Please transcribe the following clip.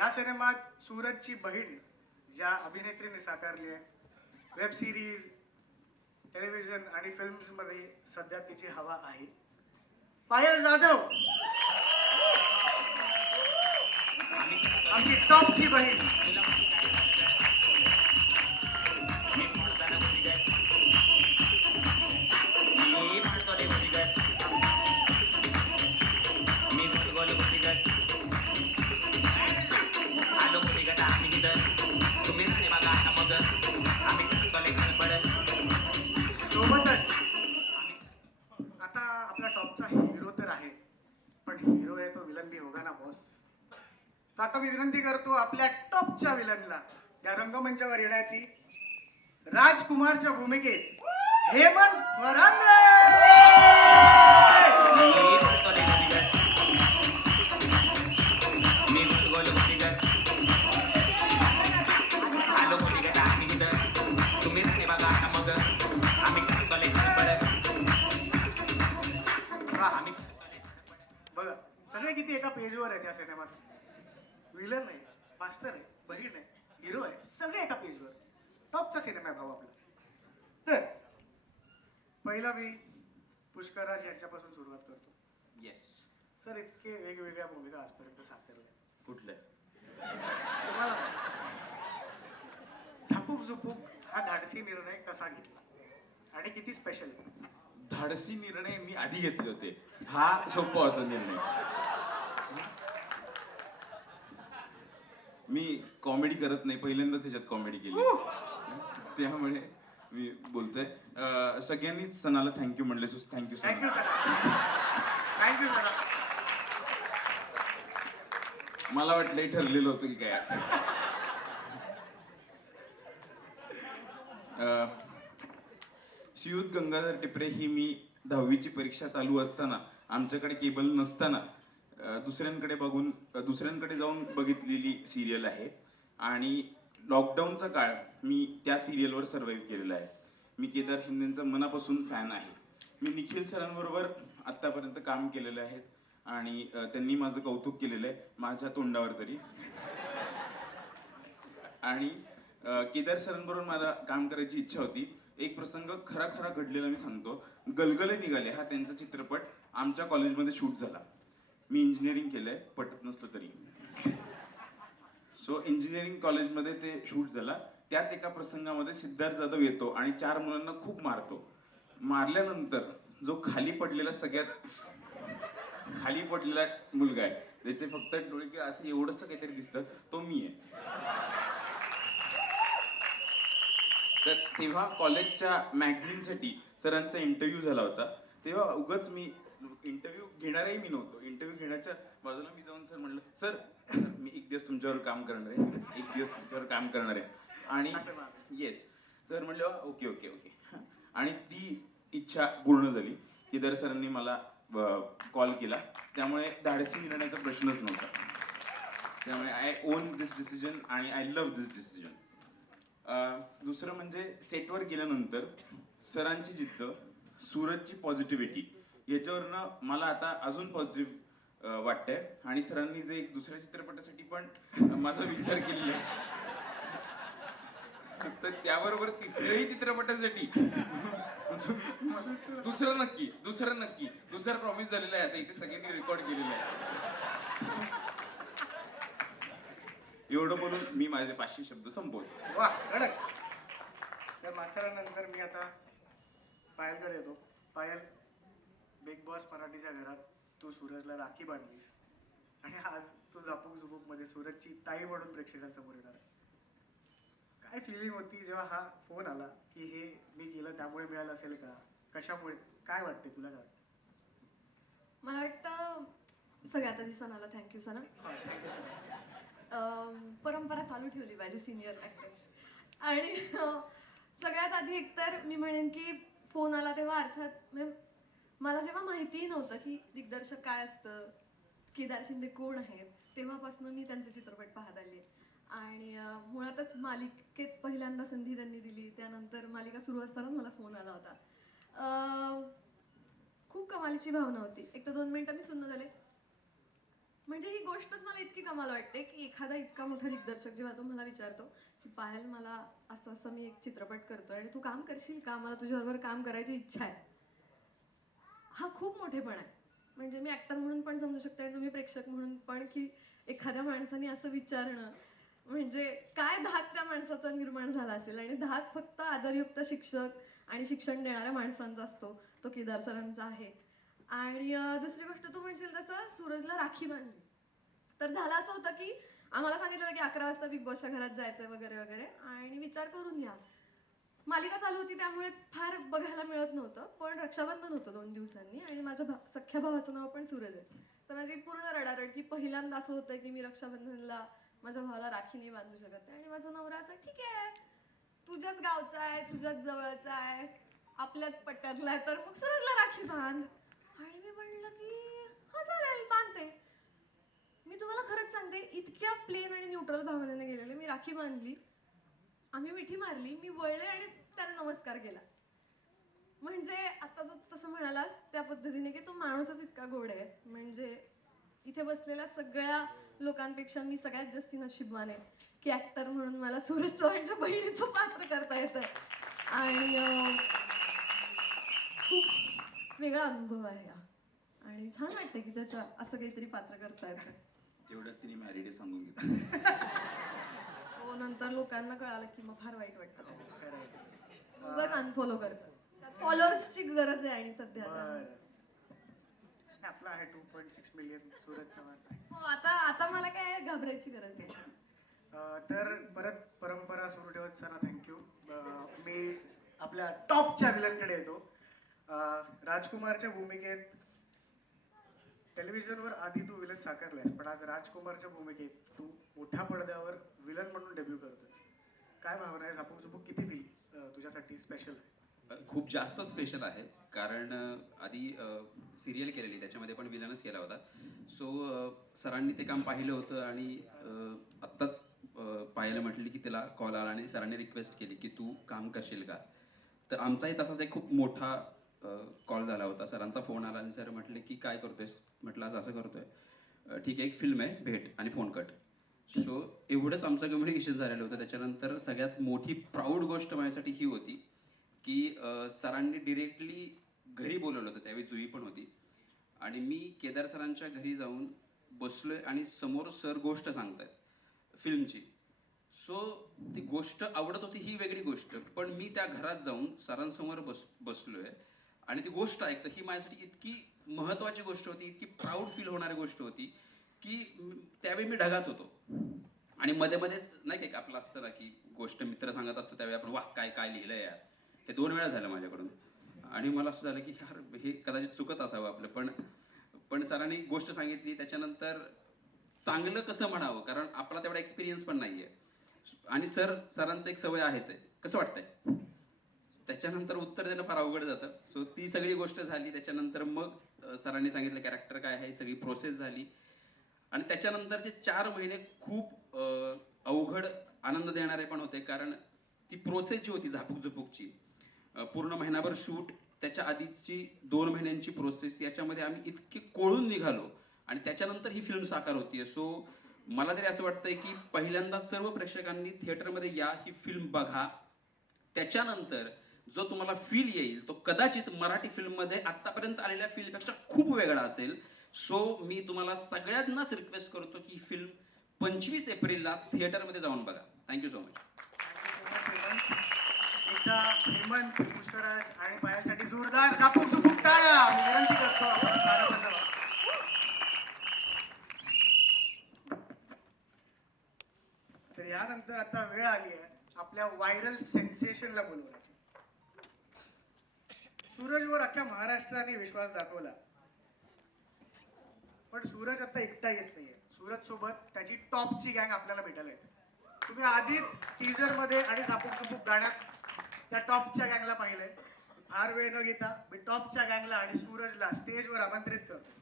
या सिनेमात सूरजची बहीण ज्या अभिनेत्रीने साकारली आहे वेब सिरीज टेलिव्हिजन आणि फिल्म्समध्ये सध्या तिची हवा आहे. पायल जाधव. आमची टॉपची बहीण. तर आता मी विनंती करतो आपल्या टॉपच्या विलनला या रंगमंचावर येण्याची. राजकुमारच्या भूमिकेत हेमंत फरांगे! आम्ही बघा आम्ही बघा सगळे किती एका पेजवर आहे त्या सिनेमात. विलन आहे मास्टर आहे बहीण आहे हिरो आहे सगळे एका पेजवर टॉपचा सिनेमा आहे भाऊ आपला. तर पहिला मी पुष्कराज यांच्यापासून सुरुवात करतो. येस सर इतके वेगवेगळ्या भूमिका आजपर्यंत साकारल्या कुठलं तुम्हाला झापूक झुपूक हा धाडसी निर्णय कसा घेतला? आणि किती स्पेशल धाडसी निर्णय मी आधी घेतले होते. हा सोपा होता निर्णय. मी कॉमेडी करत नाही. पहिल्यांदाच त्याच्यात कॉमेडी केली. त्यामुळे मी बोलतोय. अं, सगळ्यांनीच सणाला थँक्यू म्हणले. So thank you thank you sir sir thank you sir मला वाटलं हे ठरलेलं होतं की काय. अं, श्रीयुत गंगाधर टिपरे ही मी दहावीची परीक्षा चालू असताना आमच्याकडे केबल नसताना दुसऱ्यांकडे बघून दुसऱ्यांकडे जाऊन बघितलेली सिरियल आहे. आणि लॉकडाऊनचा काळ मी त्या सिरियलवर सर्व्हाइव्ह केलेला आहे. मी केदार शिंदेचा मनापासून फॅन आहे. मी निखिल सरांबरोबर आत्तापर्यंत काम केलेलं आहे आणि त्यांनी माझं कौतुक केलेलं आहे माझ्या तोंडावर तरी. आणि केदार सरांबरोबर मला काम करायची इच्छा होती. एक प्रसंग खरा खरा घडलेला मी सांगतो. गलगले निघाले हा त्यांचा चित्रपट आमच्या कॉलेजमध्ये शूट झाला. मी इंजिनिअरिंग आहे पटत नसलं तरी. सो इंजिनिअरिंग कॉलेजमध्ये ते शूट झाला. त्यात एका प्रसंगामध्ये सिद्धार्थ जाधव येतो आणि चार मुलांना खूप मारतो. मारल्यानंतर जो खाली पडलेला सगळ्यात खाली पडलेला मुलगा आहे ज्याचे फक्त डोळे किंवा असं एवढंसं काहीतरी दिसतं तो मी आहे. तर तेव्हा कॉलेजच्या मॅगझिनसाठी सरांचा इंटरव्ह्यू झाला होता. तेव्हा उगाच मी इंटरव्ह्यू घेणारही मी नव्हतो. इंटरव्ह्यू घेण्याच्या बाजूला मी जाऊन सर म्हणलं सर मी एक दिवस तुमच्यावर काम करणार आहे. एक दिवस तुमच्यावर काम करणार आहे. आणि. येस सर म्हणलं ओके ओके ओके आणि ती इच्छा पूर्ण झाली केदार सरांनी मला कॉल केला. त्यामुळे धाडसी निर्णयाचा प्रश्नच नव्हता. त्यामुळे आय ओन दिस डिसिजन आणि आय लव्ह दिस डिसिजन दुसरं म्हणजे सेटवर गेल्यानंतर सरांची जिद्द सूरजची पॉझिटिव्हिटी याच्यावरनं मला आता अजून पॉझिटिव्ह वाटतंय. आणि सरांनी जे एक दुसऱ्या चित्रपटासाठी पण माझा विचार केलेला आहे. तर त्याबरोबर तिसऱ्याही चित्रपटासाठी. दुसरं नक्की दुसरं नक्की. दुसरं प्रॉमिस झालेलं आहे आता. इथे सगळ्यांनी रेकॉर्ड केलेलं आहे. एवढं बोलून मी माझे पाचशे शब्द संपवतो. वा कडक. तर मास्तरानंतर मी आता पायलकडे येतो. पायल बिग बॉस मराठीच्या घरात तू सूरजला राखी बांधलीस. आणि आज तू झापूक झुपूकमध्ये सूरजची ताई म्हणून प्रेक्षकांसमोर येणार. काय फिलिंग होती जेव्हा हा फोन आला की हे मी केलं त्यामुळे मिळालं असेल का? कशामुळे? काय वाटते तुला? काय वाटतं मला वाटतं सगळ्यात आधी सणाला थँक्यू सना. हा, परंपरा चालू ठेवली पाहिजे सिनियर ॲक्टर्स आणि सगळ्यात आधी एकतर मी म्हणेन की फोन आला तेव्हा अर्थात म्हणजे मला जेव्हा माहितीही नव्हतं की दिग्दर्शक काय असतं केदार शिंदे कोण आहेत तेव्हापासून मी त्यांचे चित्रपट पाहत आले. आणि मुळातच मालिकेत पहिल्यांदा संधी त्यांनी दिली त्यानंतर मालिका सुरू असतानाच मला फोन आला होता. खूप कमालीची भावना होती. एक तर दोन मिनिटं मी सुन्न झाले. म्हणजे ही गोष्टच मला इतकी कमाल वाटते की एखादा इतका मोठा दिग्दर्शक जेव्हा तो मला विचारतो की पायल मला असं असं मी एक चित्रपट करतो आणि तू काम करशील का? मला तुझ्याबरोबर काम करायची इच्छा आहे. हा खूप मोठेपण आहे. म्हणजे मी ऍक्टर म्हणून पण समजू शकते आणि तुम्ही प्रेक्षक म्हणून पण की एखाद्या माणसाने असं विचारणं. म्हणजे काय धाक त्या माणसाचा निर्माण झाला असेल? आणि धाक फक्त आदरयुक्त शिक्षक आणि शिक्षण देणाऱ्या माणसांचा असतो तो केदार सरांचा आहे. आणि दुसरी गोष्ट तू म्हणशील तसं सूरजला राखी बांधली. तर झालं असं होतं की आम्हाला सांगितलं की अकरा वाजता बिग बॉसच्या घरात जायचंय वगैरे वगैरे. आणि विचार करून या. मालिका चालू होती त्यामुळे फार बघायला मिळत नव्हतं. पण रक्षाबंधन होतं दोन दिवसांनी आणि माझ्या भा सख्या भावाचं नाव पण सूरज आहे. तर माझी पूर्ण रडारड की पहिल्यांदा असं होतं की मी रक्षाबंधनला माझ्या भावाला राखी नाही बांधू शकत आहे. आणि माझा नवरा असं ठीक आहे तुझ्याच गावचा आहे तुझ्याच जवळचा आहे आपल्याच पट्ट्यातला आहे तर मग सूरजला राखी बांध. आणि मी म्हणलं की हा चालेल बांधते. मी तुम्हाला खरंच सांगते इतक्या प्लेन आणि न्यूट्रल भावनेने गेलेले मी राखी बांधली. आम्ही मिठी मारली मी वळले आणि त्याने नमस्कार केला. म्हणजे आता तू तसं म्हणालास त्या पद्धतीने की तो माणूसच इतका गोड आहे. म्हणजे इथे बसलेल्या सगळ्या लोकांपेक्षा मी सगळ्यात जास्ती नशीबवान आहे. की ऍक्टर म्हणून मला सूरज चव्हाणच्या बहिणीचं पात्र करता येतं. आणि खूप वेगळा अनुभव आहे हा. आणि छान वाटतं की त्याचं असं काहीतरी पात्र करता येतं. तेवढ्यात तिने मॅरिड सांगून घेतलं हो नंतर लोकांना कळालं की मग फार वाईट वाटतं. उगाच अनफॉलो करतात. फॉलोअर्सची गरज आहे आणि सध्या. आपला आहे two point six million Suraj Chavan. हो आता आता मला काय घाबरायची गरज नाही. तर परत परंपरा सुरू ठेवत सर थँक्यू मी आपल्या टॉपच्या विलनकडे येतो. राजकुमारच्या भूमिकेत टेलिव्हिजनवर आधी तू विलन साकारलायस पण आज राजकुमारच्या भूमिकेत तू मोठ्या पडद्यावर विलन म्हणून डेब्यू करतोय काय भावना आहे? झापूक झुपूक किती दिली तुझ्यासाठी स्पेशल खूप जास्त स्पेशल आहे कारण आधी सिरियल केलेली त्याच्यामध्ये पण विलनच केला होता. सो सरांनी ते काम पाहिलं होतं आणि आत्ताच पाहायला म्हटली की तिला कॉल आला आणि सरांनी रिक्वेस्ट केली की तू काम करशील का? तर आमचाही तसाच एक खूप मोठा कॉल झाला होता. सरांचा फोन आला आणि सर म्हटले की काय करतोयस? म्हटलं असं असं करतोय. ठीक आहे एक फिल्म आहे भेट आणि फोन कट सो एवढंच आमचं कम्युनिकेशन झालेलं होतं. त्याच्यानंतर सगळ्यात मोठी प्राऊड गोष्ट माझ्यासाठी ही होती की सरांनी डिरेक्टली घरी बोलवलं होतं. त्यावेळी जुई पण होती. आणि मी केदार सरांच्या घरी जाऊन बसलोय आणि समोर सर गोष्ट सांगतायत फिल्मची सो ती गोष्ट आवडत होती ही वेगळी गोष्ट. पण मी त्या घरात जाऊन सरांसमोर बस बसलोय. आणि ती गोष्ट ऐकतं ही माझ्यासाठी इतकी महत्वाची गोष्ट होती इतकी प्राऊड फील होणारी गोष्ट होती की त्यावेळी मी ढगात होतो. आणि मध्ये मध्येच नाही काय आपलं असतं ना की गोष्ट मित्र सांगत असतो त्यावेळी आपण वाह काय काय लिहिलंय यार. हे दोन वेळा झालं माझ्याकडून. आणि मला असं झालं की यार हे कदाचित चुकत असावं आपलं. पण पण सरांनी गोष्ट सांगितली त्याच्यानंतर चांगलं कसं म्हणावं? कारण आपला तेवढा एक्सपिरियन्स पण नाहीये. आणि सर सरांचं एक सवय आहेच आहे. कसं वाटतंय? त्याच्यानंतर उत्तर देणं फार अवघड जातं. सो ती सगळी गोष्ट झाली. त्याच्यानंतर मग सरांनी सांगितलं कॅरेक्टर काय आहे सगळी प्रोसेस झाली. आणि त्याच्यानंतरचे चार महिने खूप अवघड आनंद देणारे पण होते. कारण ती प्रोसेस जी होती झापूक झुपूकची पूर्ण महिनाभर शूट त्याच्या आधीची दोन महिन्यांची प्रोसेस याच्यामध्ये आम्ही इतके कोळून निघालो. आणि त्याच्यानंतर ही फिल्म साकार होती सो मला तरी असं वाटतंय की पहिल्यांदा सर्व प्रेक्षकांनी थिएटरमध्ये या ही फिल्म बघा. त्याच्यानंतर जो तुम्हाला फील येईल तो कदाचित मराठी फिल्ममध्ये आत्तापर्यंत आलेल्या फिल्मपेक्षा खूप वेगळा असेल. सो मी तुम्हाला सगळ्यांनाच रिक्वेस्ट करतो की फिल्म पंचवीस एप्रिलला थिएटरमध्ये जाऊन बघा. थँक्यू सो मच एकदा हेमंत आणि पायासाठी जोरदार झापूक विनंती करतो आपण तर यानंतर आता वेळ आली आहे आपल्या व्हायरल सेन्सेशनला बोलवूया सूरजवर अख्ख्या महाराष्ट्राने विश्वास दाखवला. पण सूरज आता एकटा येत नाहीये. सूरज सोबत त्याची टॉपची गँग आपल्याला भेटायला येते. तुम्ही आधीच टीजरमध्ये आणि झापूक झुपूक गाण्यात त्या टॉपच्या गँगला पाहिलंय. फार वेळ न घेता मी टॉपच्या गँगला आणि सूरजला स्टेजवर आमंत्रित करतो.